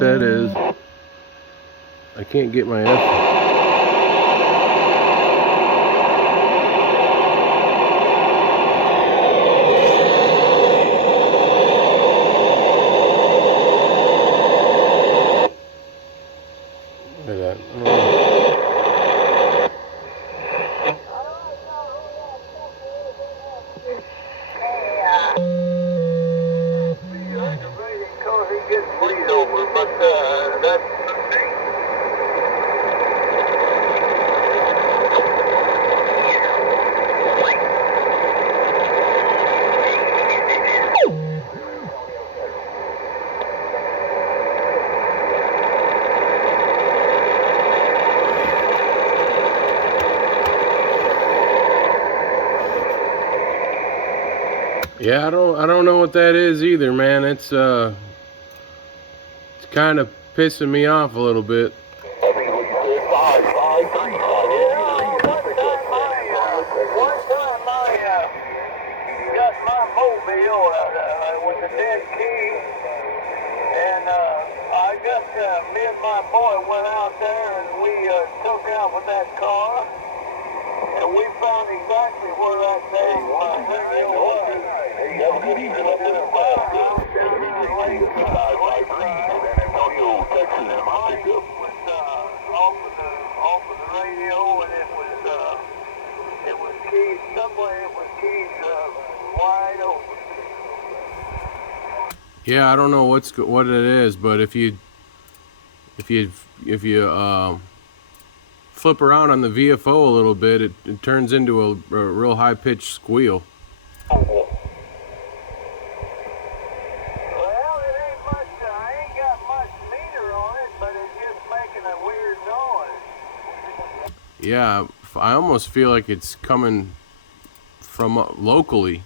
that is. I can't get my F. Look at that. Yeah, I don't know what that is either, man. It's kind of pissing me off a little bit. Got my mobile with a dead key, and I got me and my boy went out there and we took out with that car, and we found exactly where that thing was. Hey, have a good evening up in Antonio, Texas. Off of the radio, and it was keys somewhere. It was keys wide open. Yeah, I don't know what it is, but if you flip around on the VFO a little bit, it turns into a real high pitched squeal. Well, it ain't much. I ain't got much meter on it, but it's just making a weird noise. Yeah, I almost feel like it's coming from locally.